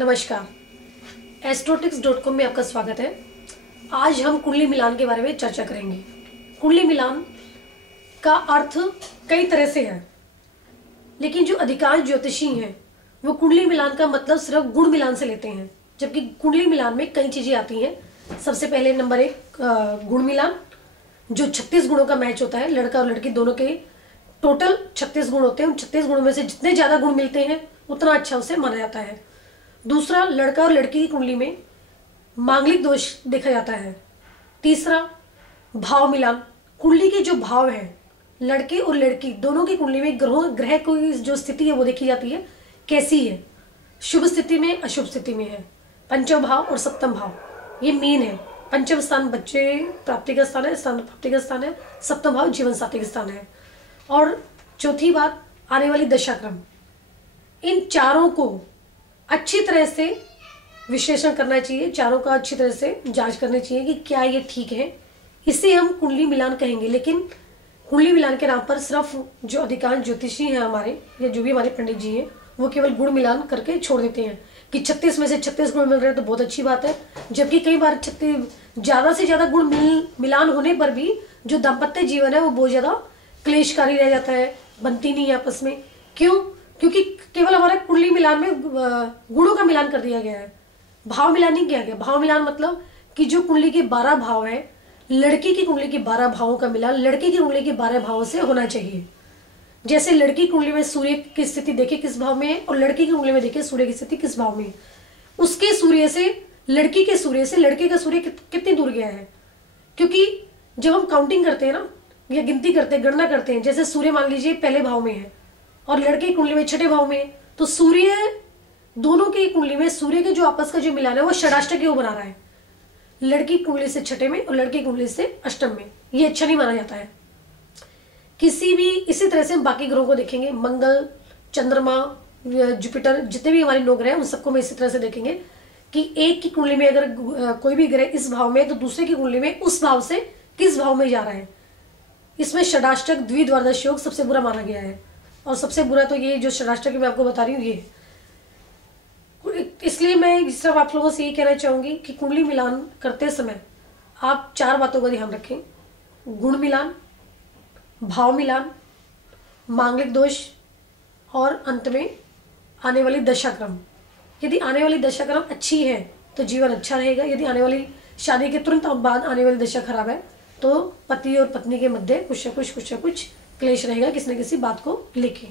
नमस्कार, एस्ट्रोटिक्स.com में आपका स्वागत है। आज हम कुंडली मिलान के बारे में चर्चा करेंगे। कुंडली मिलान का अर्थ कई तरह से है, लेकिन जो अधिकांश ज्योतिषी हैं वो कुंडली मिलान का मतलब सिर्फ गुण मिलान से लेते हैं, जबकि कुंडली मिलान में कई चीजें आती हैं। सबसे पहले नंबर 1 गुण मिलान, जो 36 गुणों का मैच होता है। लड़का और लड़की दोनों के टोटल 36 गुण होते हैं। उन 36 गुणों में से जितने ज्यादा गुण मिलते हैं उतना अच्छा उसे माना जाता है। दूसरा, लड़का और लड़की की कुंडली में मांगलिक दोष देखा जाता है। तीसरा, भाव मिलान, कुंडली के जो भाव है लड़के और लड़की दोनों की कुंडली में ग्रह की जो स्थिति है वो देखी जाती है, कैसी है, शुभ स्थिति में, अशुभ स्थिति में है। पंचम भाव और सप्तम भाव ये मेन है। पंचम स्थान बच्चे प्राप्ति का स्थान है, स्थान प्राप्ति का स्थान है। सप्तम भाव जीवन साथी का स्थान है। और चौथी बात, आने वाली दशाक्रम। इन चारों को अच्छी तरह से विश्लेषण करना चाहिए, चारों का अच्छी तरह से जांच करनी चाहिए कि क्या ये ठीक है। इसे हम कुंडली मिलान कहेंगे। लेकिन कुंडली मिलान के नाम पर सिर्फ जो अधिकांश ज्योतिषी हैं हमारे, या जो भी हमारे पंडित जी हैं, वो केवल गुण मिलान करके छोड़ देते हैं कि 36 में से 36 गुण मिल रहे हैं तो बहुत अच्छी बात है। जबकि कई बार ज्यादा से ज्यादा गुण मिलान होने पर भी जो दाम्पत्य जीवन है वो बहुत ज्यादा क्लेशकारी रह जाता है, बनती नहीं है आपस में। क्यों? क्योंकि केवल हमारा कुंडली मिलान में गुणों का मिलान कर दिया गया है, भाव मिलान नहीं किया गया। भाव मिलान मतलब कि जो कुंडली के 12 भाव है, लड़की की कुंडली के 12 भावों का मिलान लड़के की कुंडली के 12 भावों से होना चाहिए। जैसे लड़की कुंडली में सूर्य की स्थिति देखे किस भाव में है, और लड़की की कुंडली में देखे सूर्य की स्थिति किस भाव में है, उसके सूर्य से लड़की के सूर्य से लड़के का सूर्य कितनी दूर गया है। क्योंकि जब हम काउंटिंग करते हैं ना, या गिनती करते हैं, गणना करते हैं, जैसे सूर्य मान लीजिए पहले भाव में है और लड़के की कुंडली में छठे भाव में है, तो सूर्य दोनों की कुंडली में सूर्य के जो आपस का जो मिलान है वो षडाष्टक क्यों बना रहा है, लड़की कुंडली से छठे में और लड़की कुंडली से अष्टम में। ये अच्छा नहीं माना जाता है किसी भी। इसी तरह से हम बाकी ग्रहों को देखेंगे, मंगल, चंद्रमा, जुपिटर, जितने भी हमारे 9 ग्रह हैं उन सबको मैं इसी तरह से देखेंगे कि एक की कुंडली में अगर कोई भी ग्रह इस भाव में है तो दूसरे की कुंडली में उस भाव से किस भाव में जा रहा है। इसमें षडाष्टक द्विद्वादश योग सबसे बुरा माना गया है, और सबसे बुरा तो ये जो षडाष्टक मैं आपको बता रही हूँ ये। इसलिए मैं सिर्फ आप लोगों से ये कहना चाहूंगी कि कुंडली मिलान करते समय आप 4 बातों का ध्यान रखें: गुण मिलान, भाव मिलान, मांगलिक दोष, और अंत में आने वाली दशाक्रम। यदि आने वाली दशाक्रम अच्छी है तो जीवन अच्छा रहेगा। यदि आने वाली शादी के तुरंत बाद आने वाली दशा खराब है तो पति और पत्नी के मध्य कुछ न कुछ क्लेश रहेगा, किसी न किसी बात को लेके।